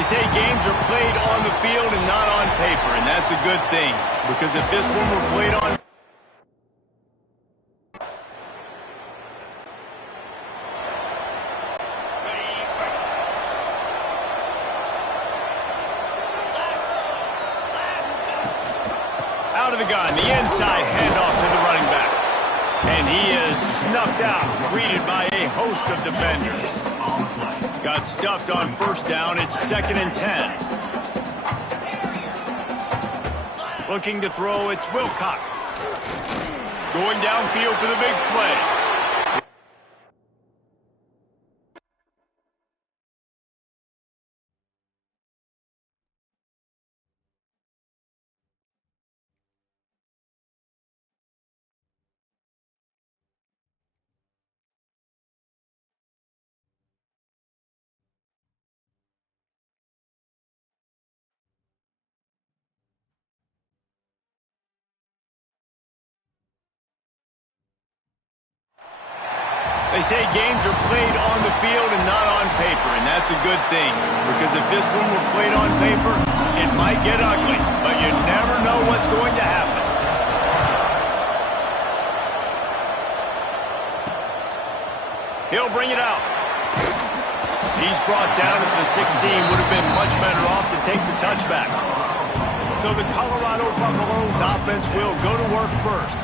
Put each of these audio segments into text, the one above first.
They say games are played on the field and not on paper, and that's a good thing. Because if this one were played on... Out of the gun, the inside handoff to the running back. And he is snuffed out, greeted by a host of defenders. Got stuffed on first down. It's 2nd and 10. Looking to throw, it's Wilcox. Going downfield for the big play. They say games are played on the field and not on paper, and that's a good thing. Because if this one were played on paper, it might get ugly, but you never know what's going to happen. He'll bring it out. He's brought down at the 16. Would have been much better off to take the touchback. So the Colorado Buffaloes offense will go to work first.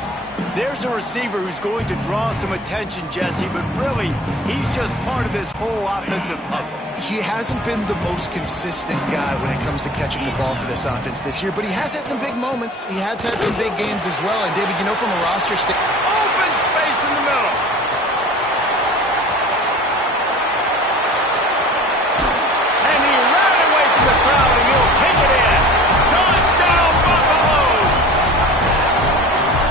There's a receiver who's going to draw some attention, Jesse, but really, he's just part of this whole offensive puzzle. He hasn't been the most consistent guy when it comes to catching the ball for this offense this year, but he has had some big moments. He has had some big games as well. And, David, you know from a roster standpoint, open space in the middle. And he ran away from the crowd, and he'll take it in. Touchdown, Buffaloes!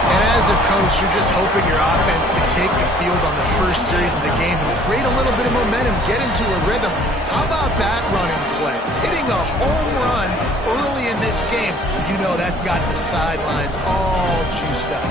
And as a coach, you're just hoping your offense can take the field on the first series of the game and create a little bit of momentum, get into a rhythm. How about that running play? Hitting a home run early in this game. You know that's got the sidelines all juiced up.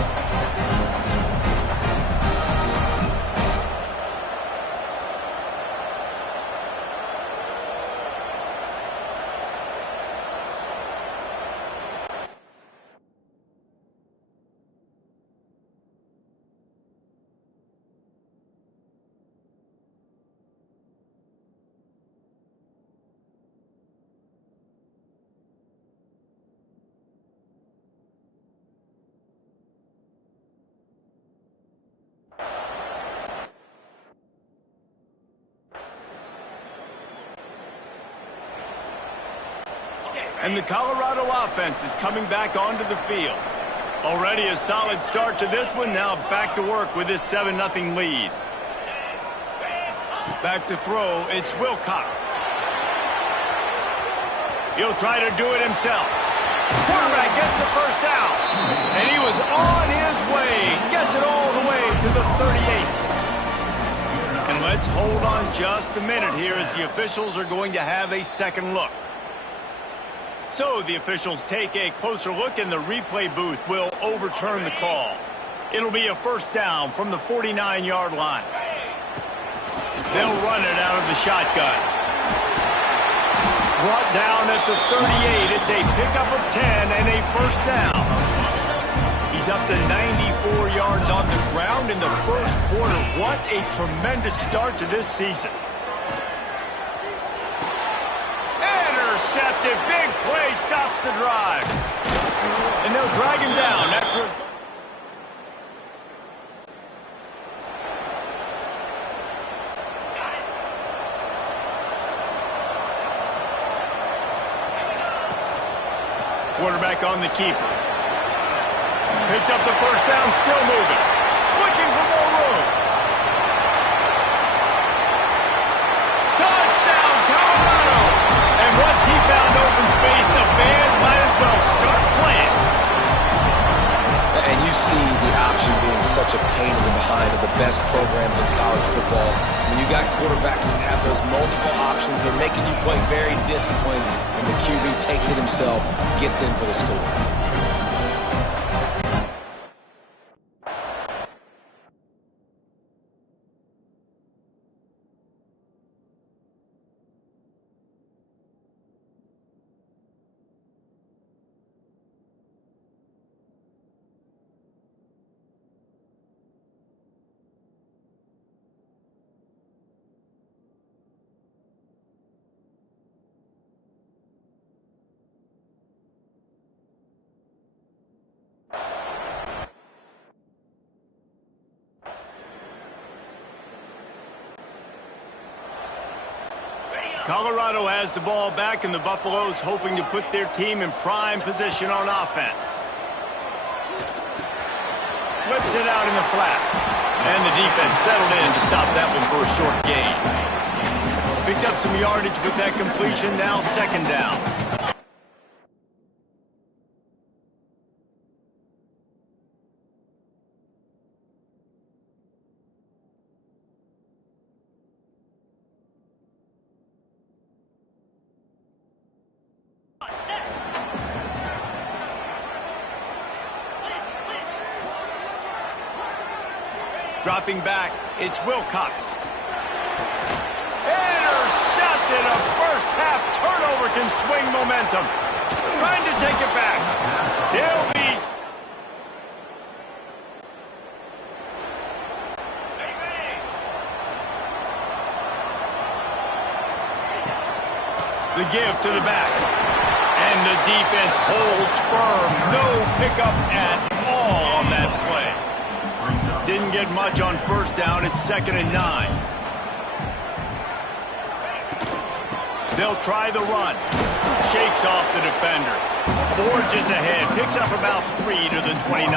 And the Colorado offense is coming back onto the field. Already a solid start to this one. Now back to work with this 7-0 lead. Back to throw, it's Wilcox. He'll try to do it himself. Quarterback gets the first down. And he was on his way. Gets it all the way to the 38. And let's hold on just a minute here as the officials are going to have a second look. So the officials take a closer look, and the replay booth will overturn the call. It'll be a first down from the 49-yard line. They'll run it out of the shotgun. Brought down at the 38. It's a pickup of 10 and a first down. He's up to 94 yards on the ground in the first quarter. What a tremendous start to this season. Intercepted. Big play stops the drive. And they'll drag him down after a... Quarterback on the keeper. Picks up the first down, still moving. Looking for more room. Touchdown, Colorado! And once he found open space, the band might as well start playing. And you see the option being such a pain in the behind of the best programs in college football. When you got quarterbacks that have those multiple options, they're making you play very disciplined, and the QB takes it himself, gets in for the score. Colorado has the ball back, and the Buffaloes hoping to put their team in prime position on offense. Flips it out in the flat. And the defense settled in to stop that one for a short gain. Picked up some yardage with that completion, now second down. Dropping back, it's Wilcox. Intercepted. A first-half turnover can swing momentum. Trying to take it back. He'll be... The give to the back. And the defense holds firm. No pickup at all on that play. Didn't get much on first down. It's 2nd and 9. They'll try the run. Shakes off the defender. Forges ahead. Picks up about 3 to the 29.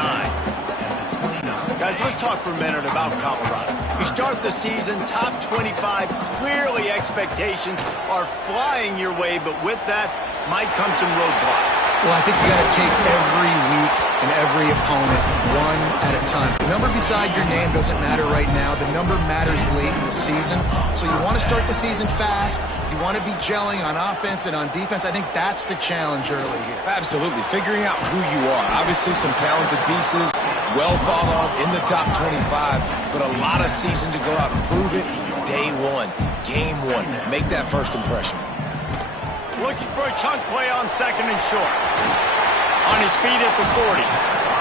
Guys, let's talk for a minute about Colorado. You start the season top 25. Clearly expectations are flying your way, but with that might come some roadblocks. Well, I think you got to take every week and every opponent one at a time. The number beside your name doesn't matter right now. The number matters late in the season. So you want to start the season fast. You want to be gelling on offense and on defense. I think that's the challenge early here. Absolutely. Figuring out who you are. Obviously some talented pieces, well thought of in the top 25, but a lot of season to go out and prove it. Day one, game one. Make that first impression. Looking for a chunk play on 2nd and short. On his feet at the 40.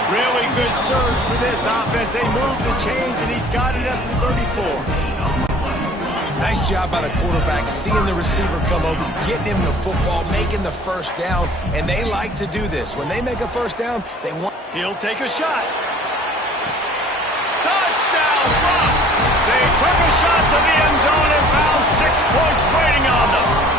Really good surge for this offense. They move the chains, and he's got it at the 34. Nice job by the quarterback, seeing the receiver come over, getting him the football, making the first down, and they like to do this. When they make a first down, they want... He'll take a shot. Touchdown, Bucks! They took a shot to the end zone and found 6 points waiting on them.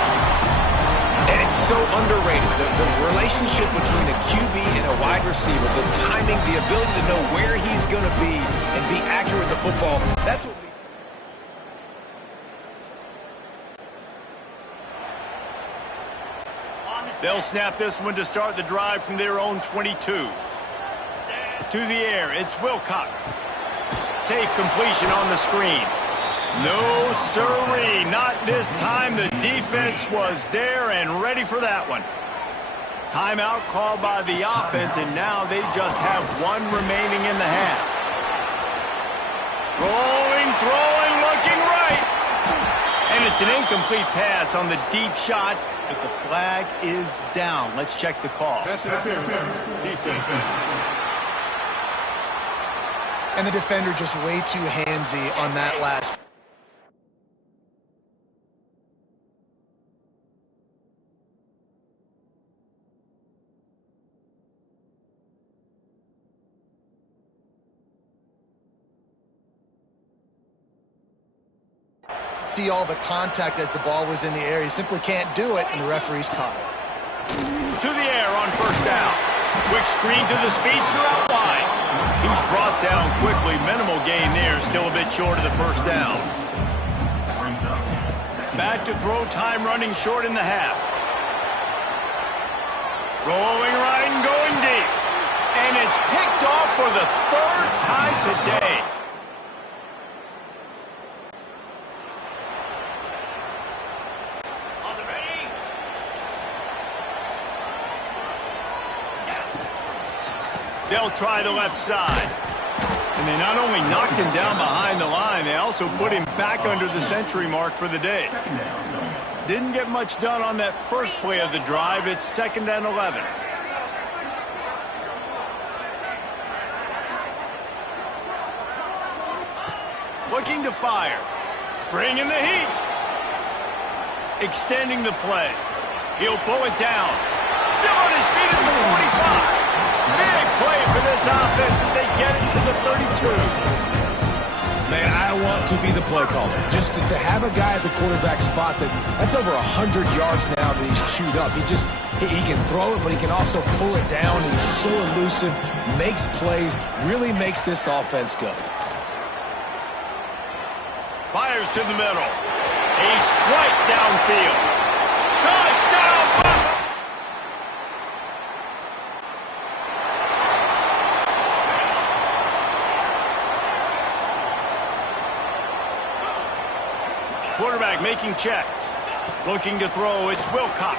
And it's so underrated, the relationship between a QB and a wide receiver, the timing, the ability to know where he's going to be and be accurate with the football, that's what leads. They'll snap this one to start the drive from their own 22. To the air, it's Wilcox. Safe completion on the screen. No, sirree, not this time. The defense was there and ready for that one. Timeout called by the offense, and now they just have one remaining in the half. Rolling, throwing, looking right. And it's an incomplete pass on the deep shot, but the flag is down. Let's check the call. Defense. And the defender just way too handsy on that last. See all the contact as the ball was in the air. He simply can't do it, and the referee's caught it. To the air on first down. Quick screen to the speedster out wide. He's brought down quickly. Minimal gain there. Still a bit short of the first down. Back to throw, time running short in the half. Rolling right and going deep. And it's picked off for the 3rd time today. They'll try the left side. And they not only knocked him down behind the line, they also put him back under the century mark for the day. Didn't get much done on that first play of the drive. It's 2nd and 11. Looking to fire. Bringing the heat. Extending the play. He'll pull it down. Still on his feet at the 45. Big play for this offense as they get it to the 32. Man, I want to be the play caller. Just to have a guy at the quarterback spot that's over 100 yards now that he's chewed up. He can throw it, but he can also pull it down. He's so elusive, makes plays, really makes this offense go. Fires to the middle. A strike downfield. Touchdown, Buffalo! Quarterback making checks. Looking to throw. It's Wilcox.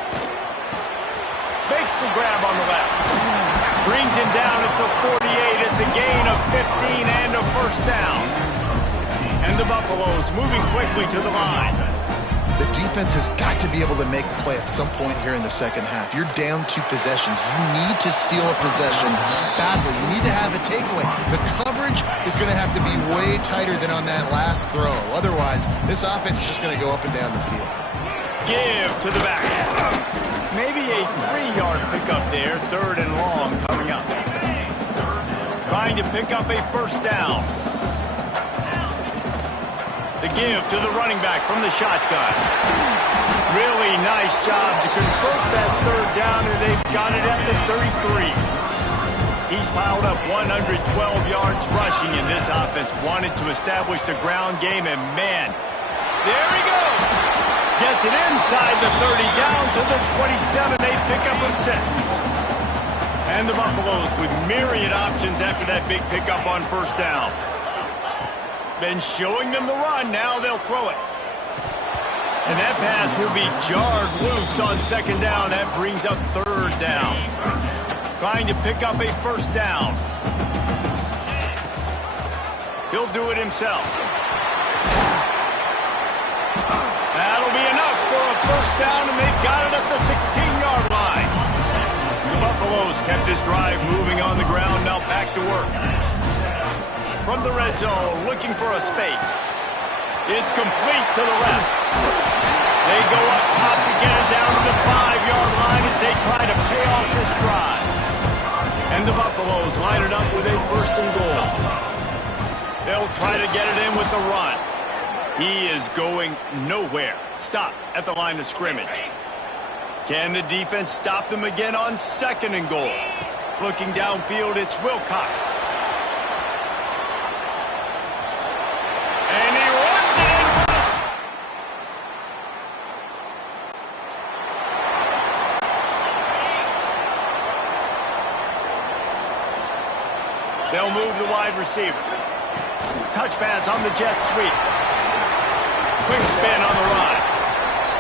Makes the grab on the left. Brings him down at the 48. It's a gain of 15 and a first down. And the Buffaloes moving quickly to the line. The defense has got to be able to make a play at some point here in the second half. You're down 2 possessions. You need to steal a possession badly. You need to have a takeaway. The coverage is going to have to be way tighter than on that last throw. Otherwise, this offense is just going to go up and down the field. Give to the back. Maybe a 3-yard pickup there. 3rd and long coming up. Trying to pick up a first down. The give to the running back from the shotgun. Really nice job to convert that 3rd down, and they've got it at the 33. He's piled up 112 yards rushing, and this offense wanted to establish the ground game, and man, there he goes. Gets it inside the 30, down to the 27, a pickup of 6. And the Buffaloes with myriad options after that big pickup on first down. Been showing them the run, now they'll throw it. And that pass will be jarred loose on 2nd down. That brings up 3rd down. Trying to pick up a first down. He'll do it himself. That'll be enough for a first down, and they've got it at the 16-yard line. The Buffaloes kept this drive moving on the ground, now back to work. From the red zone, looking for a space. It's complete to the left. They go up top to get it down to the 5-yard line as they try to pay off this drive. And the Buffaloes line it up with a 1st and goal. They'll try to get it in with the run. He is going nowhere. Stop at the line of scrimmage. Can the defense stop them again on 2nd and goal? Looking downfield, it's Wilcox. And he runs it in for the... They'll move the wide receiver. Touch pass on the jet sweep. Quick spin on the run.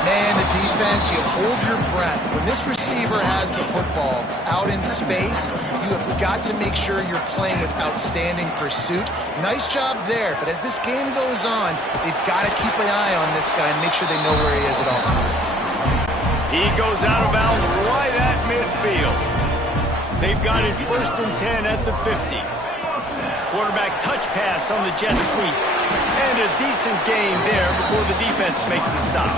Man, the defense, you hold your breath. When this receiver has the football out in space, you have got to make sure you're playing with outstanding pursuit. Nice job there, but as this game goes on, they've got to keep an eye on this guy and make sure they know where he is at all times. He goes out of bounds right at midfield. They've got it 1st and 10 at the 50. Quarterback touch pass on the jet sweep. And a decent gain there before the defense makes the stop.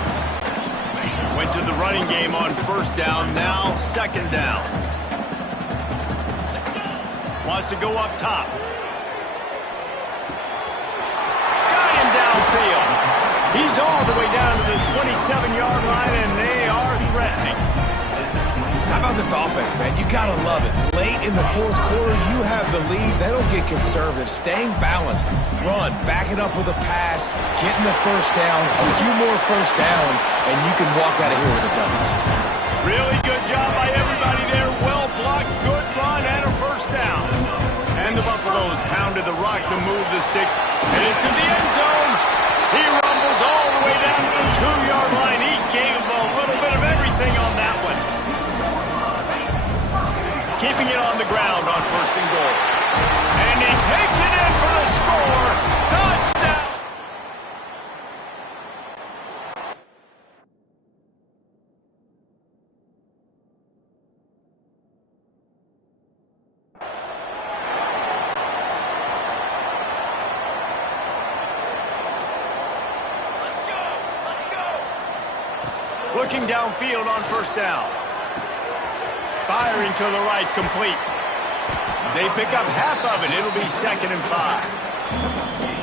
Went to the running game on 1st down, now 2nd down. Wants to go up top. Got him downfield. He's all the way down to the 27-yard line, and they are threatening. How about this offense, man? You gotta love it. Late in the 4th quarter, you have the lead. They don't get conservative. Staying balanced. Run. Back it up with a pass. Getting the 1st down. A few more 1st downs, and you can walk out of here with a W. Really good job by everybody there. Well blocked, good run, and a 1st down. And the Buffaloes pounded the rock to move the sticks. And into the end zone. He rumbles all the way down to the 2-yard line. He gave a little bit of everything on that one. Keeping it on the ground on 1st and goal. And he takes it in for the score. Touchdown! Looking downfield on 1st down. Firing to the right, complete. They pick up half of it. It'll be 2nd and 5.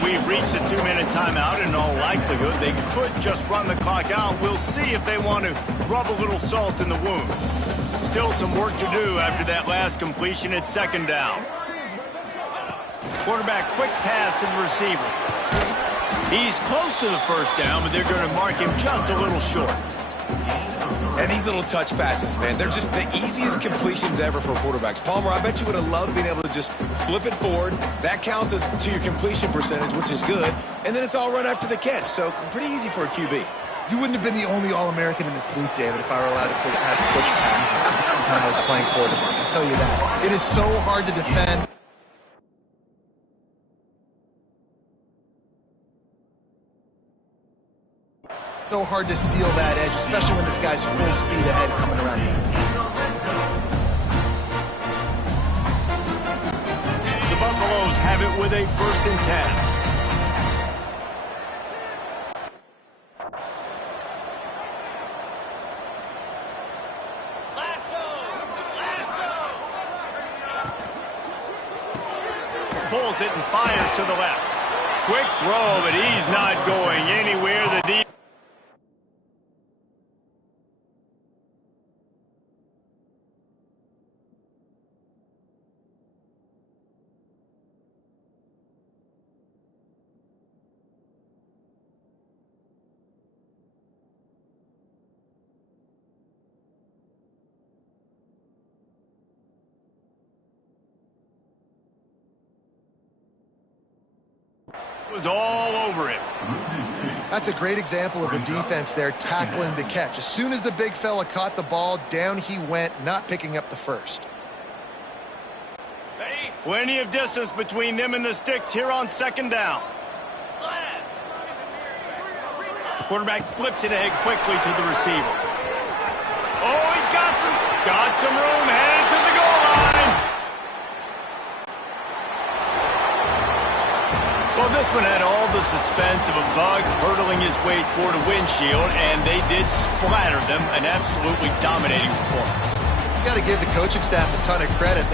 We've reached the 2-minute timeout. In all likelihood, they could just run the clock out. We'll see if they want to rub a little salt in the wound. Still some work to do after that last completion at second down. Quarterback quick pass to the receiver. He's close to the first down, but they're going to mark him just a little short. And these little touch passes, man, they're just the easiest completions ever for quarterbacks. Palmer, I bet you would have loved being able to just flip it forward. That counts as to your completion percentage, which is good. And then it's all run after the catch, so pretty easy for a QB. You wouldn't have been the only All-American in this booth, David, if I were allowed to push passes when I was playing quarterback. I'll tell you that. It is so hard to defend. So hard to seal that edge, especially when this guy's full speed ahead coming around the inside. The Buffaloes have it with a 1st and 10. Pulls it and fires to the left. Quick throw, but he's not going anywhere. The deep. Was all over it. That's a great example of the defense there tackling the catch. As soon as the big fella caught the ball, down he went, not picking up the first. Plenty of distance between them and the sticks here on 2nd down. The quarterback flips it ahead quickly to the receiver. Oh, he's got some room, headed to the goal line. Well, this one had all the suspense of a bug hurtling his way toward a windshield, and they did splatter them, an absolutely dominating performance. You got to give the coaching staff a ton of credit.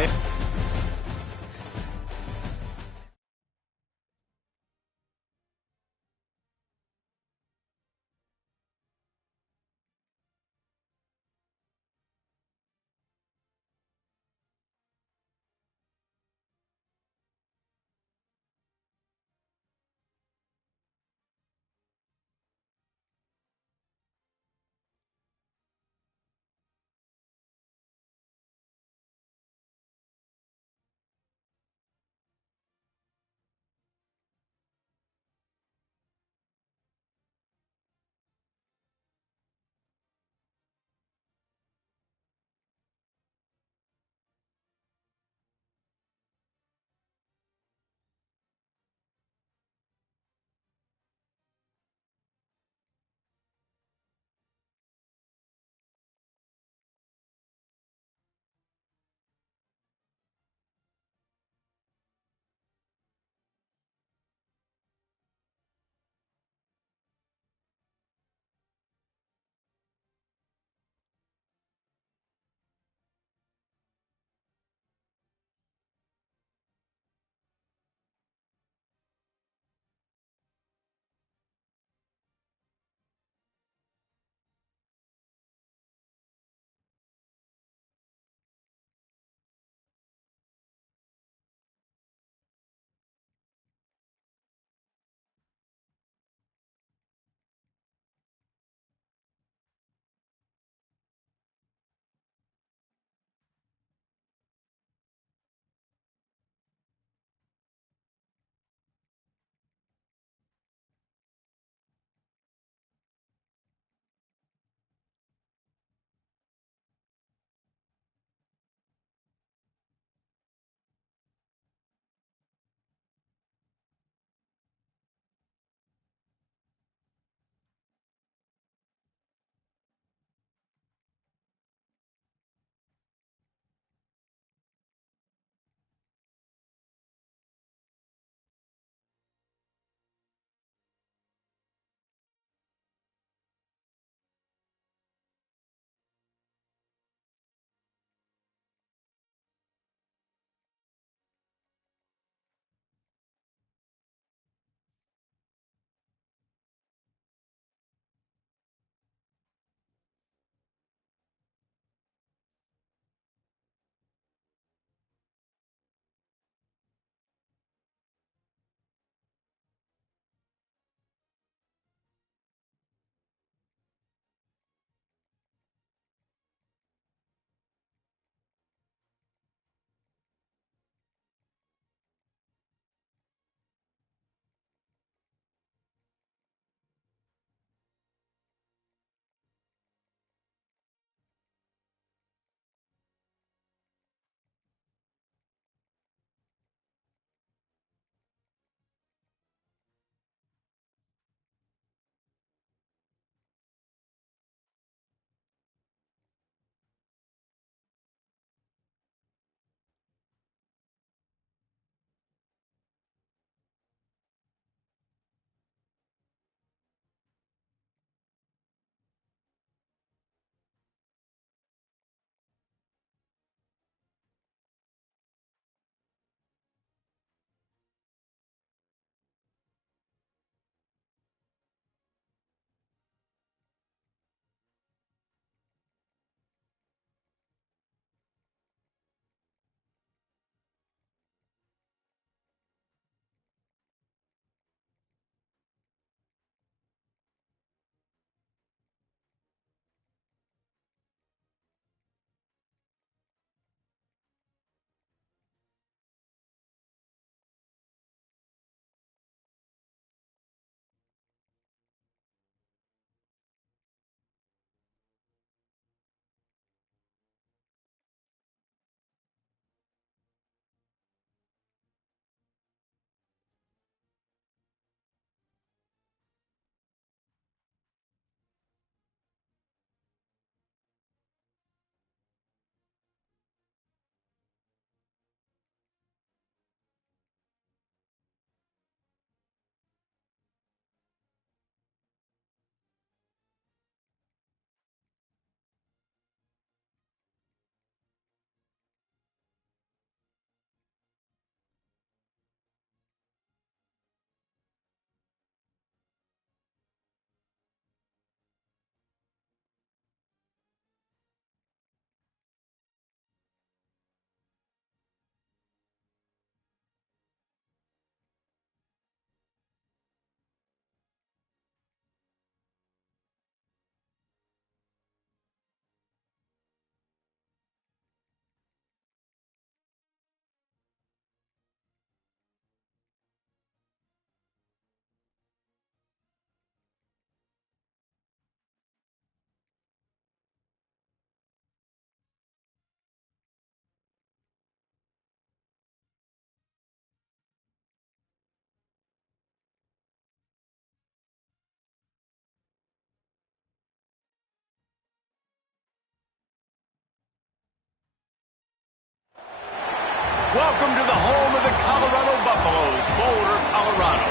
Welcome to the home of the Colorado Buffaloes, Boulder, Colorado.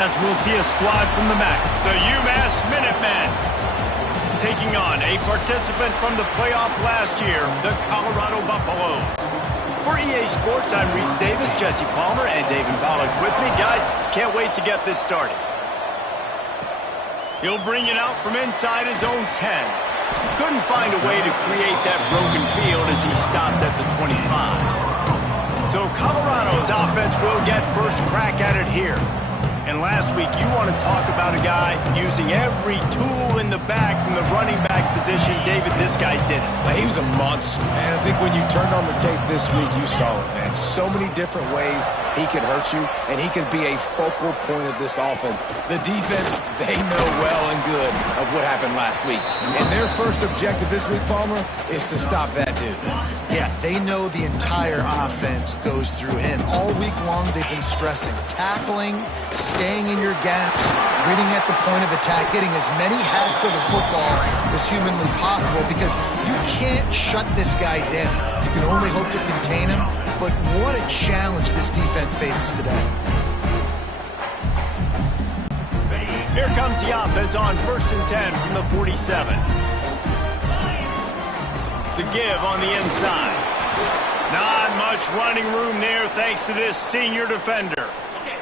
As we'll see a squad from the MAC, the UMass Minutemen. Taking on a participant from the playoff last year, the Colorado Buffaloes. For EA Sports, I'm Reese Davis, Jesse Palmer, and David Pollack with me. Guys, can't wait to get this started. He'll bring it out from inside his own 10. Couldn't find a way to create that broken field as he stopped at the 25. So Colorado's offense will get first crack at it here. And last week, you want to talk about a guy using every tool in the bag from the running back position. David, this guy did it. He was a monster, man. I think when you turned on the tape this week, you saw it, man. So many different ways he could hurt you, and he could be a focal point of this offense. The defense, they know well and good of what happened last week. And their first objective this week, Palmer, is to stop that dude. Yeah, they know the entire offense goes through him. All week long, they've been stressing tackling, staying in your gaps, winning at the point of attack, getting as many hats to the football as humanly possible, because you can't shut this guy down. You can only hope to contain him, but what a challenge this defense faces today. Here comes the offense on 1st and 10 from the 47. The give on the inside. Not much running room there thanks to this senior defender.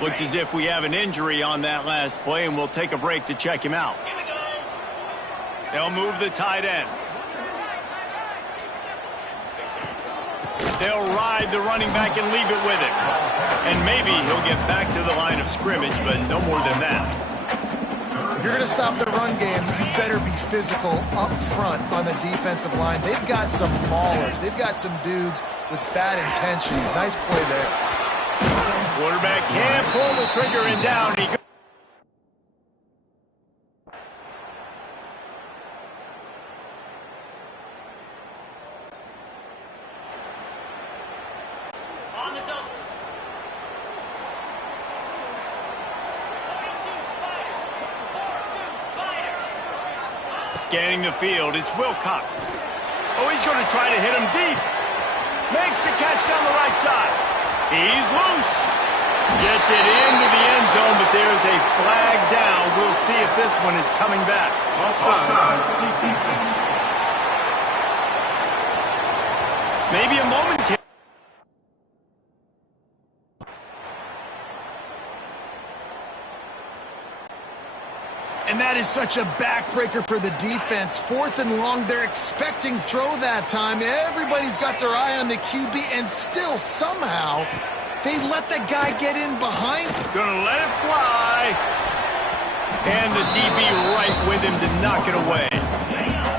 Looks as if we have an injury on that last play, and we'll take a break to check him out. They'll move the tight end. They'll ride the running back and leave it with him. And maybe he'll get back to the line of scrimmage, but no more than that. If you're going to stop the run game, you better be physical up front on the defensive line. They've got some maulers. They've got some dudes with bad intentions. Nice play there. Quarterback can't pull the trigger and down. He goes. On the double. Scanning the field, it's Wilcox. Oh, he's going to try to hit him deep. Makes the catch down the right side. He's loose. Gets it into the end zone, but there's a flag down. We'll see if this one is coming back. Offside. Maybe a momentary. And that is such a backbreaker for the defense. 4th and long, they're expecting throw that time. Everybody's got their eye on the QB, and still somehow they let the guy get in behind. Gonna let it fly. And the DB right with him to knock it away.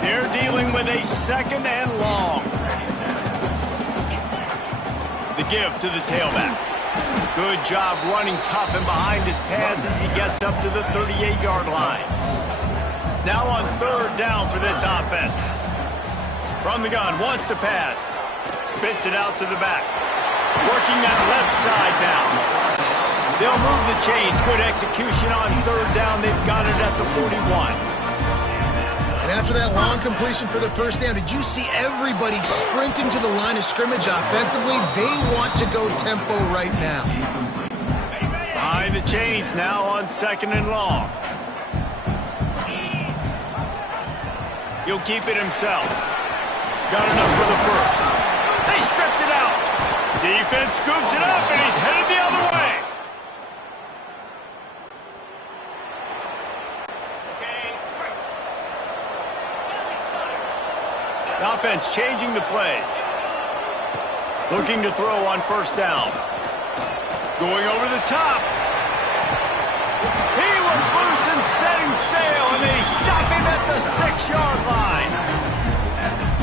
They're dealing with a 2nd and long. The give to the tailback. Good job running tough and behind his pads as he gets up to the 38-yard line. Now on 3rd down for this offense. From the gun, wants to pass. Spits it out to the back. Working that left side now. They'll move the chains. Good execution on 3rd down. They've got it at the 41. And after that long completion for the 1st down, did you see everybody sprinting to the line of scrimmage offensively? They want to go tempo right now. Behind the chains now on 2nd and long. He'll keep it himself. Got enough for the 1st. They stripped it out. Defense scoops it up, and he's headed the other way. The offense changing the play. Looking to throw on 1st down. Going over the top. He was loose and setting sail, and they stop him at the 6-yard line.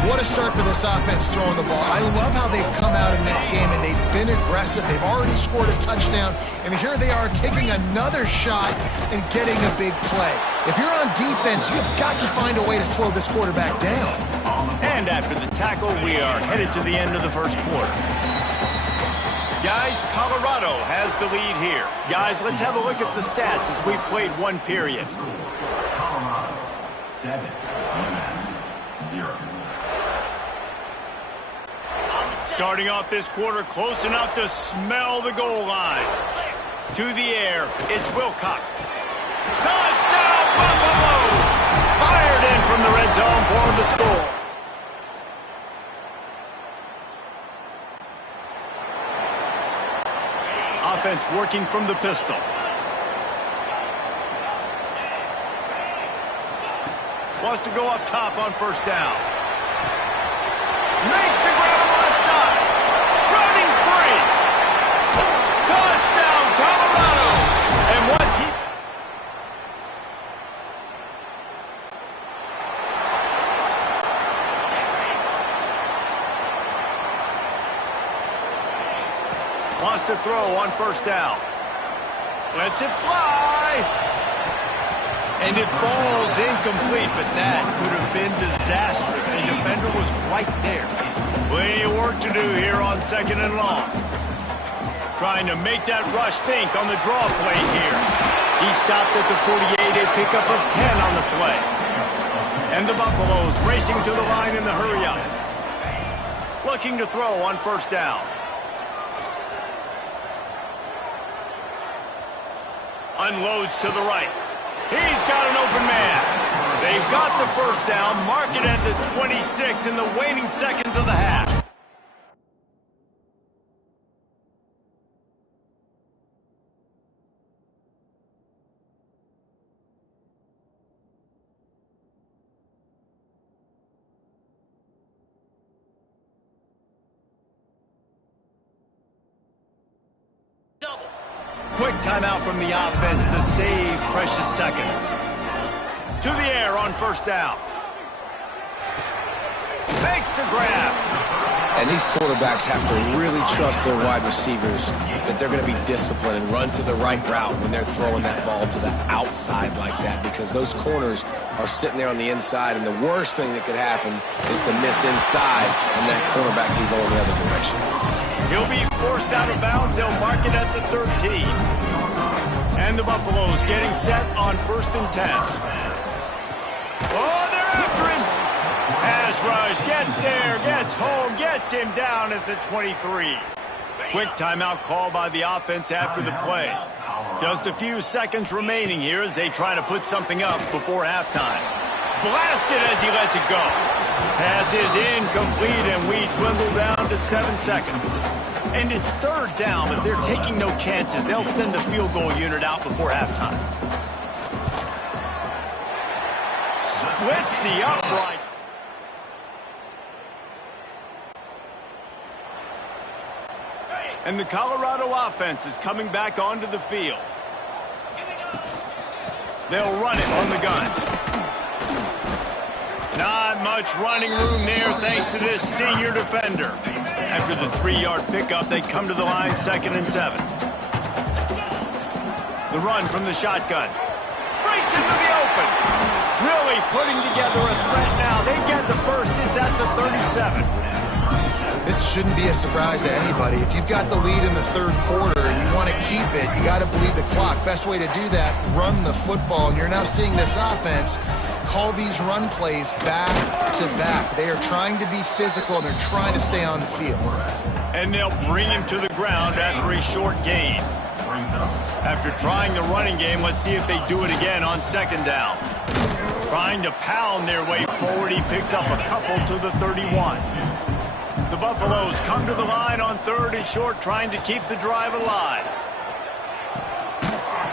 What a start for this offense throwing the ball. I love how they've come out in this game, and they've been aggressive. They've already scored a touchdown, and here they are taking another shot and getting a big play. If you're on defense, you've got to find a way to slow this quarterback down. And after the tackle, we are headed to the end of the 1st quarter. Guys, Colorado has the lead here. Guys, let's have a look at the stats as we've played 1 period. Colorado 7, UMass 0. Starting off this quarter close enough to smell the goal line. To the air, it's Wilcox. Touchdown, Buffaloes! Fired in from the red zone for the score. Offense working from the pistol. Wants to go up top on first down. Makes the grab onside. Running free. Touchdown, Colorado. And once he... Wants to throw on first down. Lets it fly. And it falls incomplete, but that could have been disastrous. The defender was right there. Plenty of work to do here on second and long. Trying to make that rush think on the draw play here. He stopped at the 48, a pickup of 10 on the play. And the Buffaloes racing to the line in the hurry up. Looking to throw on first down. Unloads to the right. He's got an open man. They've got the first down, mark it at the 26 in the waning seconds of the half. Quick timeout from the offense to save precious seconds. To the air on first down. Makes the grab. And these quarterbacks have to really trust their wide receivers that they're going to be disciplined and run to the right route when they're throwing that ball to the outside like that, because those corners are sitting there on the inside, and the worst thing that could happen is to miss inside and that cornerback be going the other direction. He'll be forced out of bounds. They'll mark it at the 13. And the Buffaloes getting set on first and 10. Oh, they're after him. Pass rush, gets there, gets home, gets him down at the 23. Quick timeout call by the offense after the play. Just a few seconds remaining here as they try to put something up before halftime. Blasted as he lets it go. Pass is incomplete, and we dwindle down to 7 seconds. And it's third down, but they're taking no chances. They'll send the field goal unit out before halftime. Splits the upright. And the Colorado offense is coming back onto the field. They'll run it on the gun. Not much running room there thanks to this senior defender. After the 3-yard pickup, they come to the line 2nd and 7. The run from the shotgun. Breaks into the open. Really putting together a threat now. They get the first. It's at the 37. This shouldn't be a surprise to anybody. If you've got the lead in the third quarter and you want to keep it, you got to bleed the clock. Best way to do that, run the football. And you're now seeing this offense call these run plays back to back. They are trying to be physical, and they're trying to stay on the field. And they'll bring him to the ground after a short gain. After trying the running game, let's see if they do it again on second down. Trying to pound their way forward, he picks up a couple to the 31. The Buffaloes come to the line on 3rd and short, trying to keep the drive alive.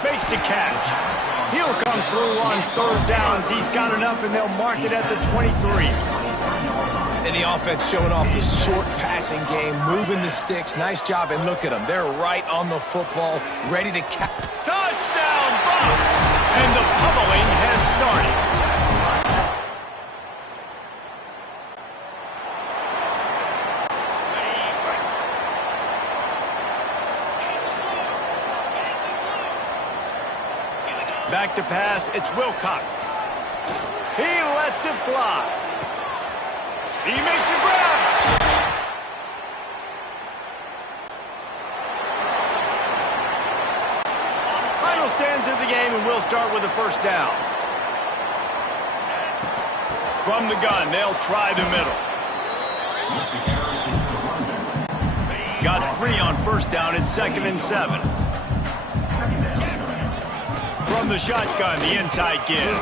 Makes the catch. He'll come through on 3rd downs. He's got enough, and they'll mark it at the 23. And the offense showing off this short passing game, moving the sticks. Nice job, and look at them. They're right on the football, ready to catch. Touchdown, Bucks! And the pummeling has started. Back to pass, it's Wilcox. He lets it fly. He makes a grab. Final stands of the game, and we'll start with the first down. From the gun, they'll try the middle. Got 3 on first down at 2nd and 7. From the shotgun, the inside give.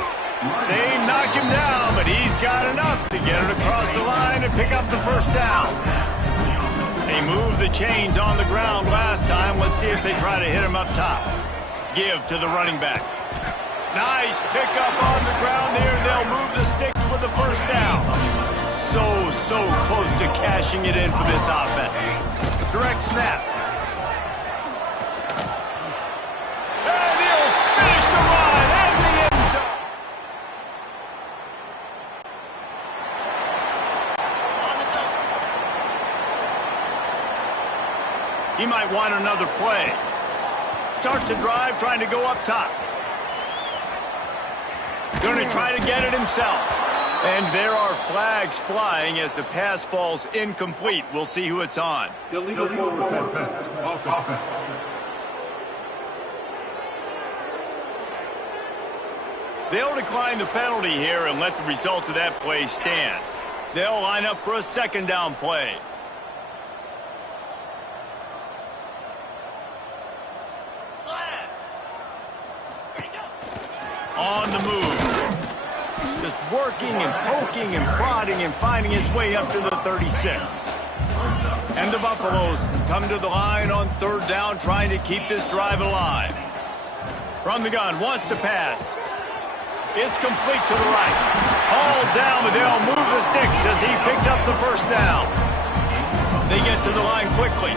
They knock him down, but he's got enough to get it across the line and pick up the first down. They moved the chains on the ground last time. Let's see if they try to hit him up top. Give to the running back. Nice pickup on the ground there. They'll move the sticks with the first down. So close to cashing it in for this offense. Direct snap. And he'll finish the run and the end zone. He might want another play. Starts the drive trying to go up top. Going to try to get it himself. And there are flags flying as the pass falls incomplete. We'll see who it's on. Illegal forward pass. Offense. They'll decline the penalty here and let the result of that play stand. They'll line up for a 2nd down play. On the move. Just working and poking and prodding and finding his way up to the 36. And the Buffaloes come to the line on 3rd down, trying to keep this drive alive. From the gun, wants to pass. It's complete to the right. Hauled down, but they'll move the sticks as he picks up the first down. They get to the line quickly.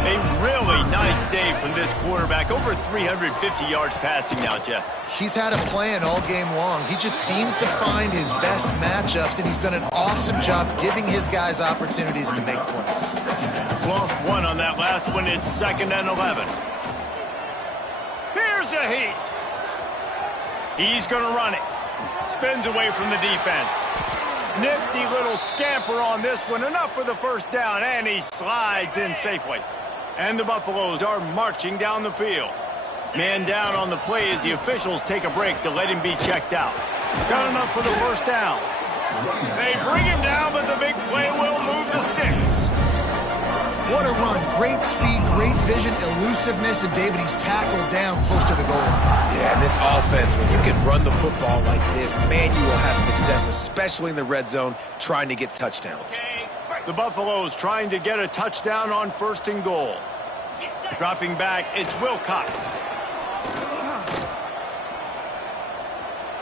A really nice day from this quarterback. Over 350 yards passing now, Jess. He's had a plan all game long. He just seems to find his best matchups, and he's done an awesome job giving his guys opportunities to make plays. Lost 1 on that last one. It's 2nd and 11. Here's a heat. He's going to run it. Spins away from the defense. Nifty little scamper on this one. Enough for the first down, and he slides in safely. And the Buffaloes are marching down the field. Man down on the play as the officials take a break to let him be checked out. Got enough for the first down. They bring him down, but the big play will move the sticks. What a run. Great speed, great vision, elusiveness, and David, he's tackled down close to the goal line. Yeah, and this offense, when you can run the football like this, man, you will have success, especially in the red zone, trying to get touchdowns. The Buffaloes trying to get a touchdown on 1st and goal. Dropping back, it's Wilcox.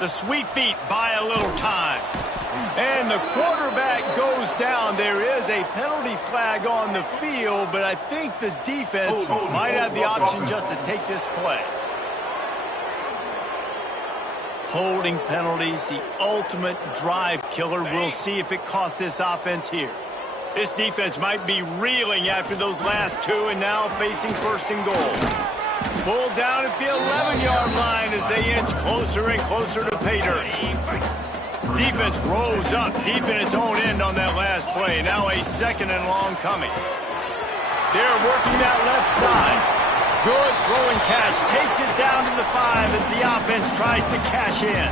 The sweet feet buy a little time. And the quarterback goes down. There is a penalty flag on the field, but I think the defense might have the option just to take this play. Holding penalties, the ultimate drive killer. We'll see if it costs this offense here. This defense might be reeling after those last 2 and now facing 1st and goal. Pulled down at the 11-yard line as they inch closer and closer to pay dirt. Defense rose up deep in its own end on that last play. Now a 2nd and long coming. They're working that left side. Good throw and catch. Takes it down to the 5 as the offense tries to cash in.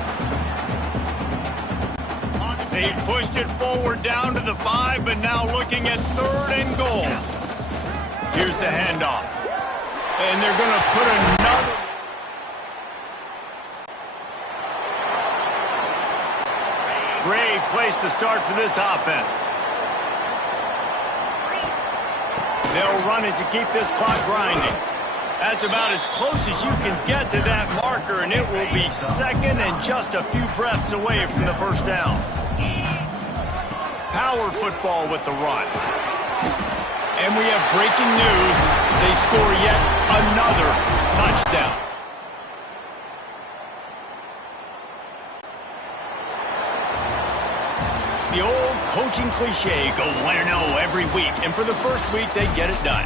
They've pushed it forward down to the 5, but now looking at 3rd and goal. Here's the handoff. And they're going to put another... Great place to start for this offense. They'll run it to keep this clock grinding. That's about as close as you can get to that marker, and it will be 2nd and just a few breaths away from the first down. Power football with the run. And we have breaking news. They score yet another touchdown. The old coaching cliche, go 1-0 every week. And for the first week, they get it done.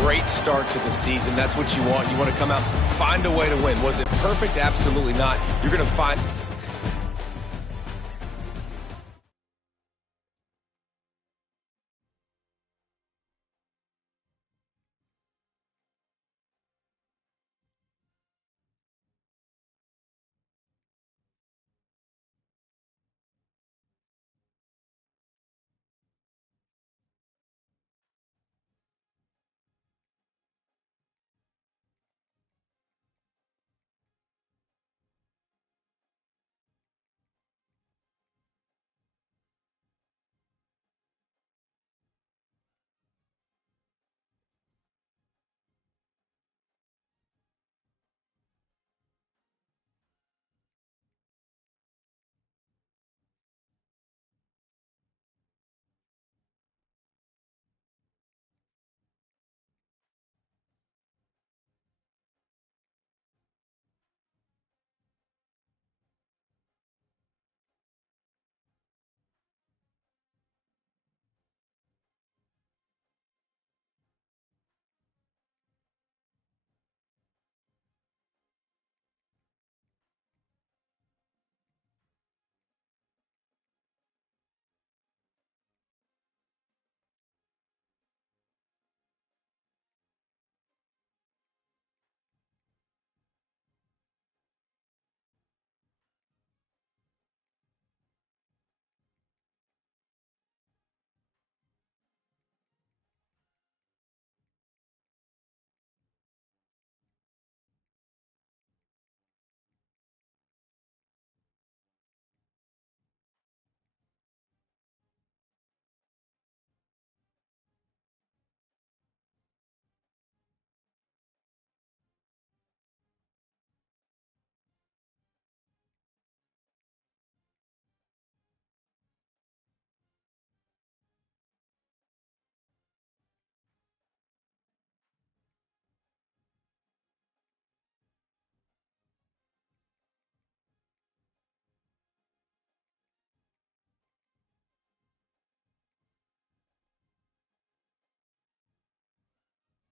Great start to the season. That's what you want. You want to come out, find a way to win. Was it perfect? Absolutely not. You're going to find...